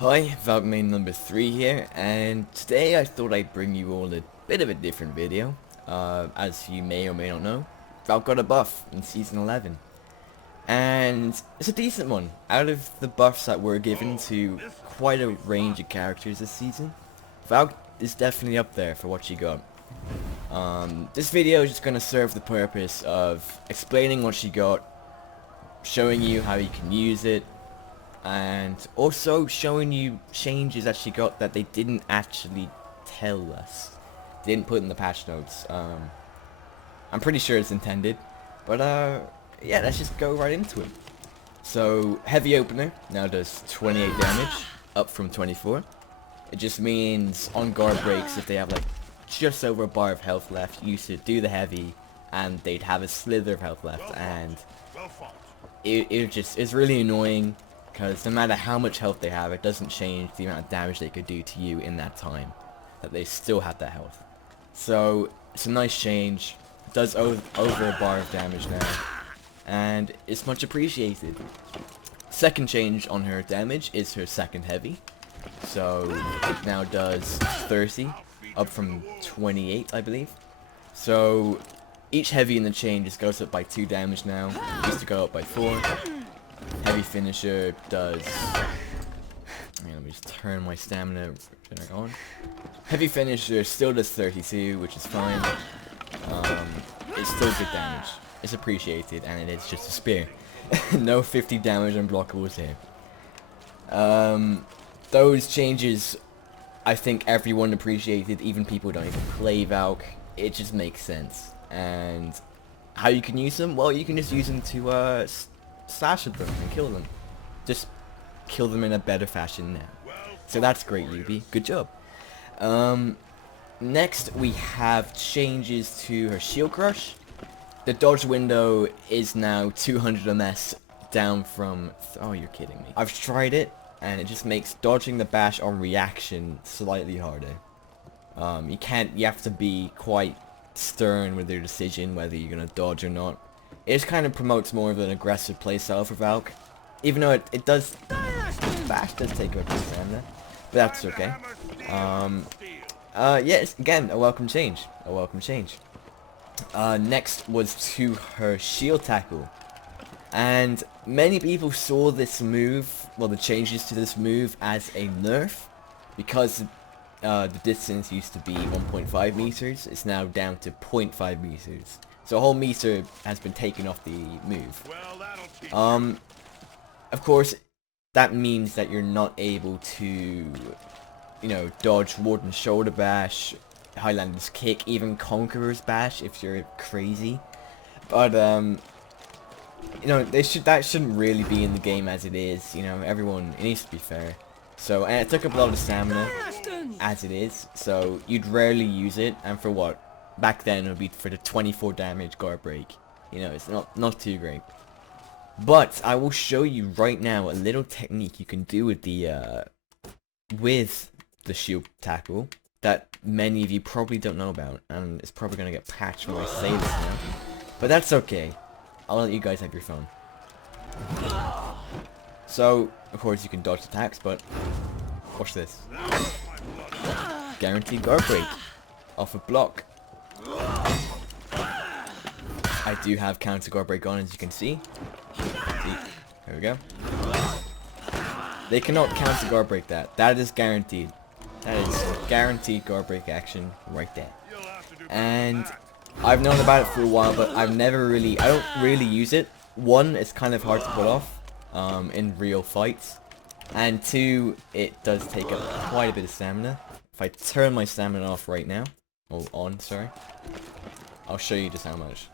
Hi, Valk main number 3 here, and today I thought I'd bring you all a bit of a different video. As you may or may not know, Valk got a buff in Season 11. And it's a decent one. Out of the buffs that were given to quite a range of characters this season, Valk is definitely up there for what she got. This video is just going to serve the purpose of explaining what she got, showing you how you can use it, and also showing you changes that she got that they didn't actually tell us. They didn't put in the patch notes. I'm pretty sure it's intended, but yeah, let's just go right into it. So, heavy opener now does 28 damage, up from 24. It just means on guard breaks, if they have like just over a bar of health left, you used to do the heavy, and they'd have a slither of health left, and it's really annoying. Because no matter how much health they have, it doesn't change the amount of damage they could do to you in that time. That they still have that health. So, it's a nice change. It does over a bar of damage now. And it's much appreciated. Second change on her damage is her second heavy. So, it now does 30. Up from 28, I believe. So, each heavy in the chain just goes up by 2 damage now. It used to go up by 4. Heavy finisher does... let me just turn my stamina on. Heavy finisher still does 32, which is fine. It's still good damage. It's appreciated, and it is just a spear. No 50 damage unblockables here. Those changes, I think everyone appreciated, even people who don't even play Valk. It just makes sense. And how you can use them? Well, you can just use them to slash at them and kill them. Just kill them in a better fashion now. So that's great, Yubi. Good job. Next we have changes to her shield crush. The dodge window is now 200 MS down from... oh, you're kidding me. I've tried it, and it just makes dodging the bash on reaction slightly harder. You have to be quite stern with your decision whether you're gonna dodge or not. It just kind of promotes more of an aggressive playstyle for Valk. Even though it does... bash does take up the stamina. But that's okay. Yes, again, a welcome change. A welcome change. Next was to her shield tackle. And many people saw this move, well, the changes to this move, as a nerf. Because the distance used to be 1.5 meters. It's now down to 0.5 meters. So a whole meter has been taken off the move. Of course, that means that you're not able to, dodge Warden's shoulder bash, Highlander's kick, even Conqueror's bash if you're crazy. But that shouldn't really be in the game as it is. Everyone, it needs to be fair. So, and it took up a lot of stamina as it is. So you'd rarely use it, and for what? Back then it would be for the 24 damage guard break. It's not too great. But I will show you right now a little technique you can do with the shield tackle that many of you probably don't know about, and it's probably gonna get patched when I say this now. But that's okay. I'll let you guys have your fun. So, of course you can dodge attacks, but watch this. Guaranteed guard break off a block. I do have counter guard break on, as you can see. There we go. They cannot counter guard break that. That is guaranteed. That is guaranteed guard break action right there. And I've known about it for a while, but I don't really use it. One, it's kind of hard to pull off in real fights. And two, it does take up quite a bit of stamina. If I turn my stamina off right now, sorry, I'll show you just how much.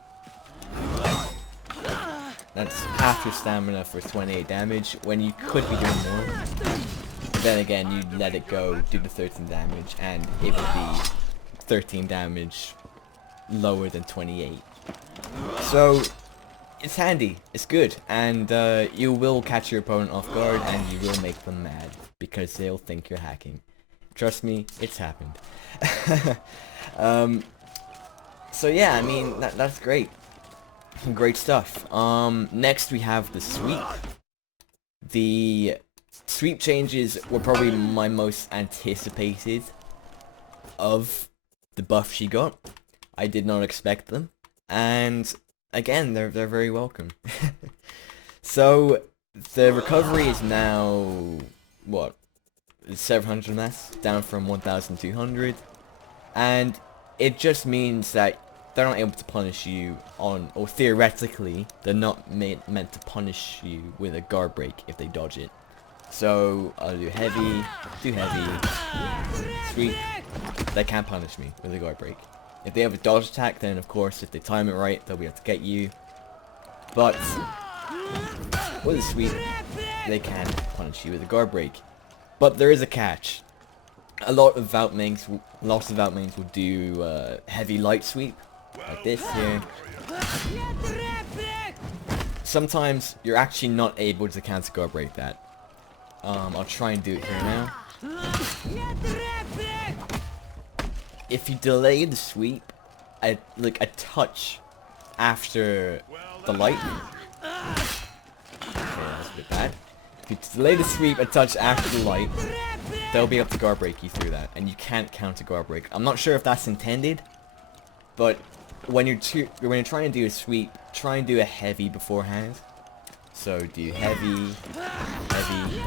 That's half your stamina for 28 damage, when you could be doing more. But then again, you let it go, do the 13 damage, and it would be 13 damage lower than 28. So, it's handy, it's good, and you will catch your opponent off guard, and you will make them mad, because they'll think you're hacking. Trust me, it's happened. So yeah, I mean, that's great. Great stuff. Next we have the sweep. The Sweep changes were probably my most anticipated of the buff she got. I did not expect them, and again, they're very welcome. So the recovery is now what, 700 less, down from 1,200, and it just means that they're not able to punish you on, or theoretically, they're not meant to punish you with a guard break if they dodge it. So I'll do heavy, sweep. They can't punish me with a guard break. If they have a dodge attack, then of course, if they time it right, they'll be able to get you. But with a sweep, they can punish you with a guard break. But there is a catch. A lot of Valk mains will do heavy light sweep, like this here. Sometimes you're actually not able to counter guard break that. I'll try and do it here now. If you delay the sweep, like a touch after the light. Okay, that's a bit bad. If you delay the sweep a touch after the light, they'll be able to guard break you through that, and you can't counter guard break. I'm not sure if that's intended, but when you're trying to do a sweep, try and do a heavy beforehand. So do heavy,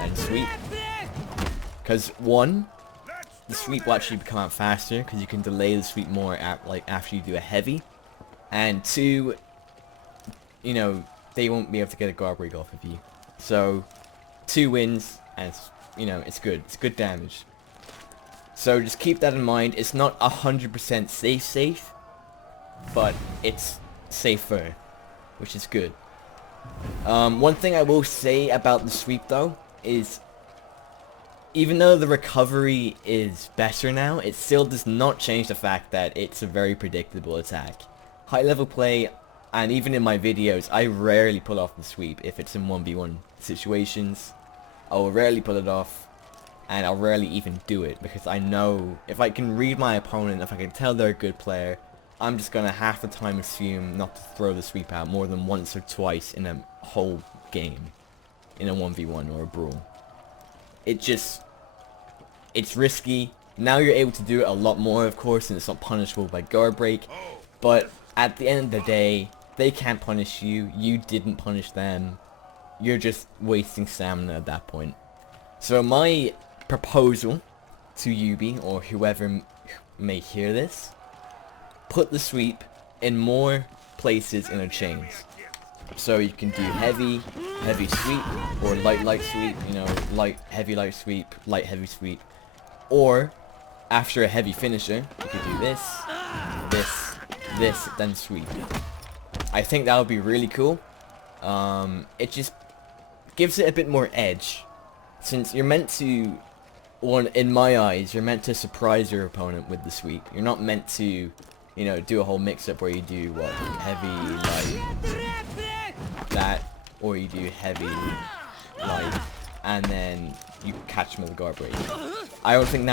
and sweep. Because one, the sweep will actually come out faster because you can delay the sweep more after you do a heavy, and two, you know, they won't be able to get a guard break off of you. So 2 wins, and it's good. It's good damage. So just keep that in mind. It's not 100% safe, but it's safer, which is good. One thing I will say about the sweep though is, even though the recovery is better now, it still does not change the fact that it's a very predictable attack. High level play, and even in my videos, I rarely pull off the sweep if it's in 1v1 situations. I will rarely pull it off, and I'll rarely even do it, because I know if I can read my opponent, if I can tell they're a good player, I'm just gonna half the time assume not to throw the sweep out more than once or twice in a whole game, in a 1v1 or a brawl. It's risky. Now you're able to do it a lot more, of course, and it's not punishable by guard break, but at the end of the day, they can't punish you, you didn't punish them, you're just wasting stamina at that point. So my proposal to Yubi, or whoever may hear this, put the sweep in more places in a chains. So you can do heavy sweep, or light sweep, heavy light sweep, light heavy sweep. Or, after a heavy finisher, you could do this, then sweep. I think that would be really cool. It just gives it a bit more edge. Since you're meant to, in my eyes, you're meant to surprise your opponent with the sweep. You're not meant to, do a whole mix-up where you do, heavy, light, that, or you do heavy, light, and then you catch them with a guard break. I don't think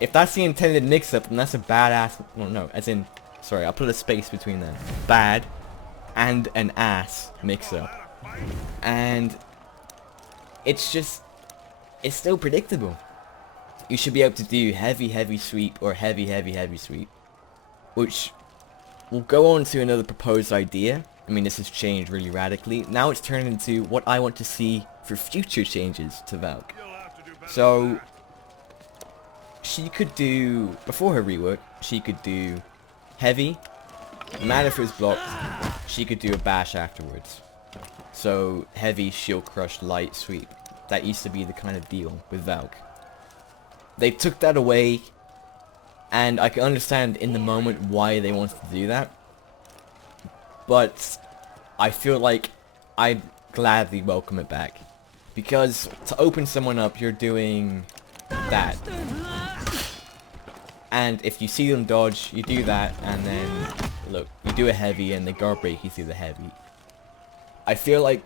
if that's the intended mix-up, then that's a badass, sorry, I'll put a space between them. Bad and an ass mix-up. And it's still predictable. You should be able to do heavy sweep or heavy sweep, which will go on to another proposed idea. I mean, this has changed really radically. Now it's turned into what I want to see for future changes to Valk. So she could do, before her rework, she could do heavy, no matter if it was blocked, she could do a bash afterwards. So heavy, shield crush, light, sweep. That used to be the kind of deal with Valk. They took that away, and I can understand in the moment why they wanted to do that. But I feel like I'd gladly welcome it back. Because to open someone up, you're doing that. And if you see them dodge, you do that, and then, look, you do a heavy and they guard break you through the heavy. I feel like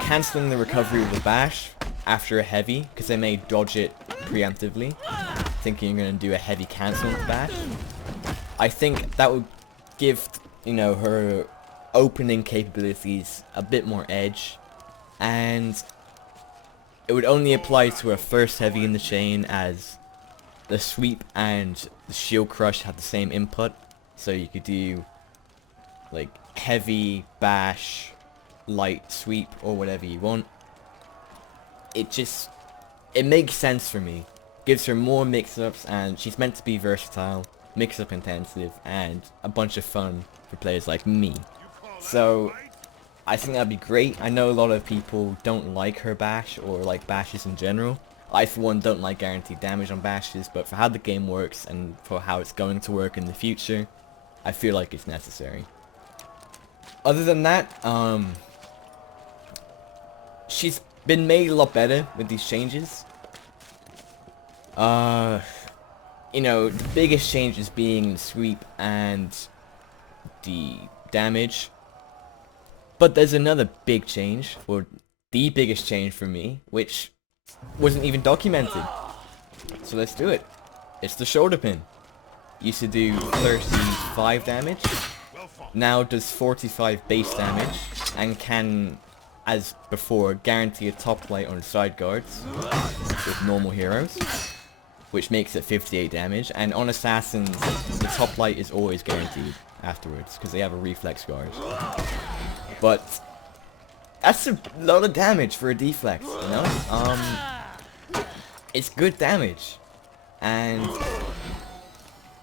cancelling the recovery with a bash after a heavy, because they may dodge it preemptively, thinking you're going to do a heavy cancel with bash. I think that would give, her opening capabilities a bit more edge, and it would only apply to her first heavy in the chain, as the sweep and the shield crush have the same input. So you could do like heavy, bash, light, sweep, or whatever you want. It makes sense for me. Gives her more mix-ups, and she's meant to be versatile, mix-up intensive, and a bunch of fun for players like me. So I think that'd be great. I know a lot of people don't like her bash, or like bashes in general. I for one don't like guaranteed damage on bashes, but for how the game works and for how it's going to work in the future, I feel like it's necessary. Other than that, she's been made a lot better with these changes. You know, the biggest changes being the sweep and the damage. But there's another big change, or the biggest change for me, which wasn't even documented. So let's do it. It's the shoulder pin. Used to do 35 damage. Now does 45 base damage, and can, as before, guarantee a top plate on side guards with normal heroes, which makes it 58 damage. And on assassins, the top plate is always guaranteed afterwards, because they have a reflex guard. But that's a lot of damage for a deflex, you know? It's good damage, and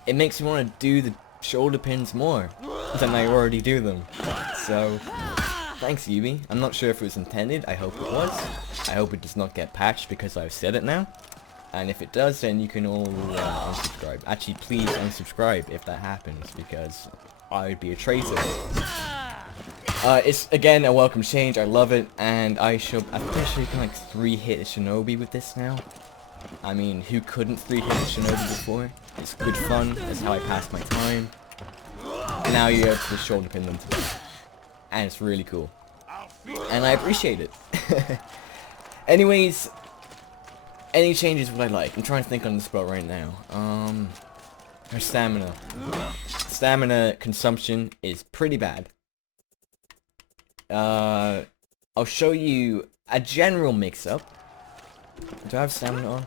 it makes me want to do the shoulder pins more than I already do them. So thanks, Yubi. I'm not sure if it was intended. I hope it was. I hope it does not get patched because I've said it now. And if it does, then you can all unsubscribe. Actually, please unsubscribe if that happens, because I would be a traitor. It's, again, a welcome change. I love it, and I'm pretty sure you can, like, 3-hit a Shinobi with this now. I mean, who couldn't 3-hit a Shinobi before? It's good fun. That's how I pass my time. And now you're able to shoulder pin them to death. And it's really cool. And I appreciate it. Anyways, any changes would I like? I'm trying to think on the spot right now. Her stamina. Stamina consumption is pretty bad. I'll show you a general mix-up. Do I have stamina on?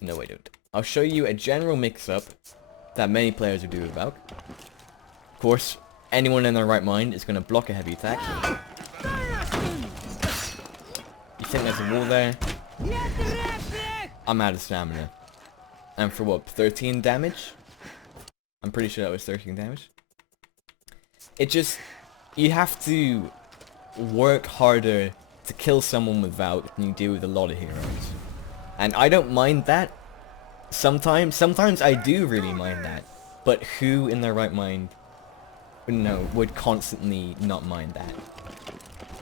No, I don't. I'll show you a general mix-up that many players will do with Valk. Of course, anyone in their right mind is going to block a heavy attack. You think there's a wall there? I'm out of stamina. And for what, 13 damage? I'm pretty sure that was 13 damage. It just... You have to work harder to kill someone with Valk than you do with a lot of heroes. And I don't mind that. Sometimes I do really mind that. But who in their right mind, would constantly not mind that?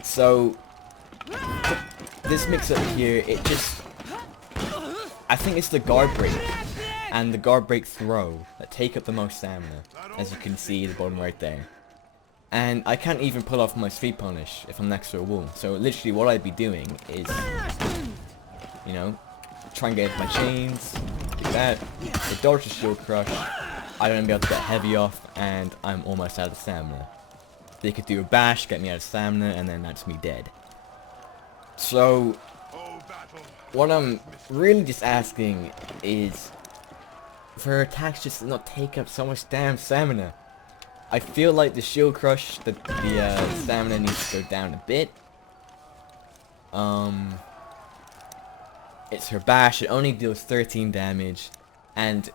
So, this mix-up here, it just... I think it's the guard break and the guard break throw that take up the most stamina, as you can see at the bottom right there. And I can't even pull off my sweep punish if I'm next to a wall. So literally what I'd be doing is, you know, try and get my chains, do that, they dodge the shield crush, I don't be able to get heavy off, and I'm almost out of stamina. They could do a bash, get me out of stamina, and then that's me dead. So, what I'm really just asking is for her attacks just to not take up so much damn stamina. I feel like the shield crush, the stamina needs to go down a bit. It's her bash, it only deals 13 damage, and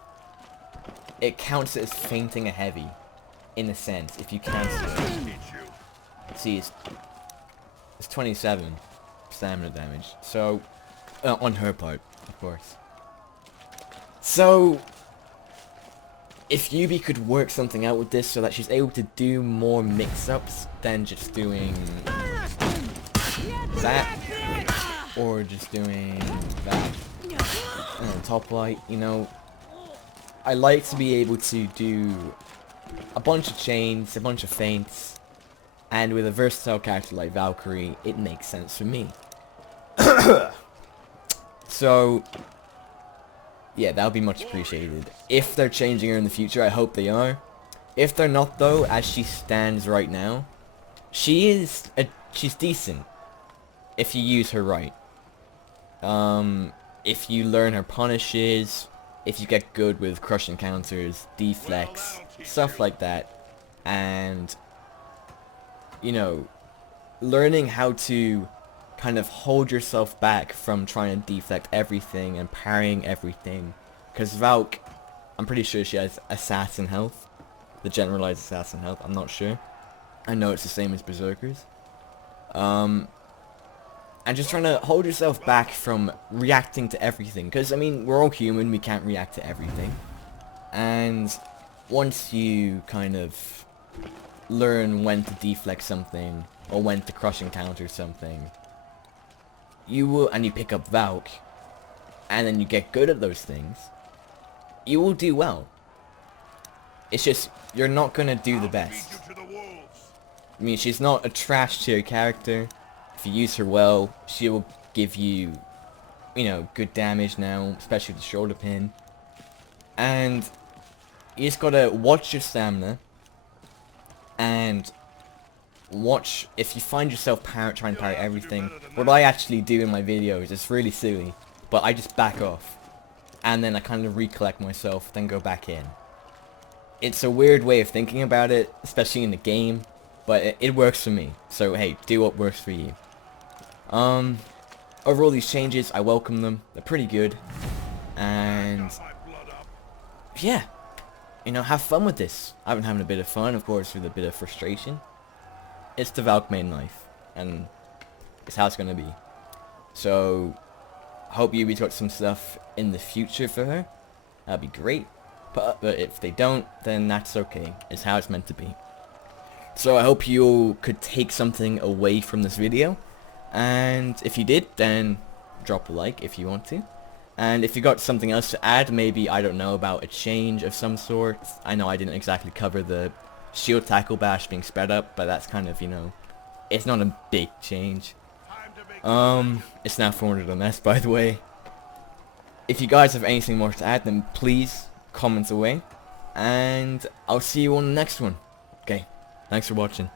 it counts as fainting a heavy, in a sense, if you cancel it. See, it's 27 stamina damage, so, on her part, of course. So, if Yubi could work something out with this so that she's able to do more mix-ups than just doing that, or just doing that, and then top light, you know, I like to be able to do a bunch of chains, a bunch of feints, and with a versatile character like Valkyrie, it makes sense for me. So, yeah, that would be much appreciated. If they're changing her in the future, I hope they are. If they're not, though, as she stands right now, she's decent if you use her right. If you learn her punishes, if you get good with crush encounters, deflects, stuff like that, and, you know, learning how to kind of hold yourself back from trying to deflect everything and parrying everything. Because Valk, I'm pretty sure she has assassin health, the generalized assassin health, I'm not sure. I know it's the same as Berserkers. And just trying to hold yourself back from reacting to everything. Because, I mean, we're all human, we can't react to everything. And once you kind of learn when to deflect something, or when to crush encounter something, you will, and you pick up Valk, and then you get good at those things, you will do well. It's just, you're not gonna do the best. I mean, she's not a trash tier character. If you use her well, she will give you, you know, good damage now, especially with the shoulder pin. And you just gotta watch your stamina, and watch, if you find yourself trying to parry everything, what I actually do in my videos is really silly, but I just back off, and then I kind of recollect myself, then go back in. It's a weird way of thinking about it, especially in the game, but it works for me, so hey, do what works for you. Overall, these changes, I welcome them, they're pretty good, and yeah, you know, have fun with this. I've been having a bit of fun, of course, with a bit of frustration. It's the Valk main life, and it's how it's gonna be. So, hope you got some stuff in the future for her. That'd be great. But if they don't, then that's okay. It's how it's meant to be. So I hope you could take something away from this video. And if you did, then drop a like if you want to. And if you got something else to add, maybe, I don't know, about a change of some sort. I know I didn't exactly cover the shield tackle bash being sped up, but that's kind of, you know, it's not a big change. It's now 400 MS, by the way. If you guys have anything more to add, then please comment away, and I'll see you on the next one. Okay, thanks for watching.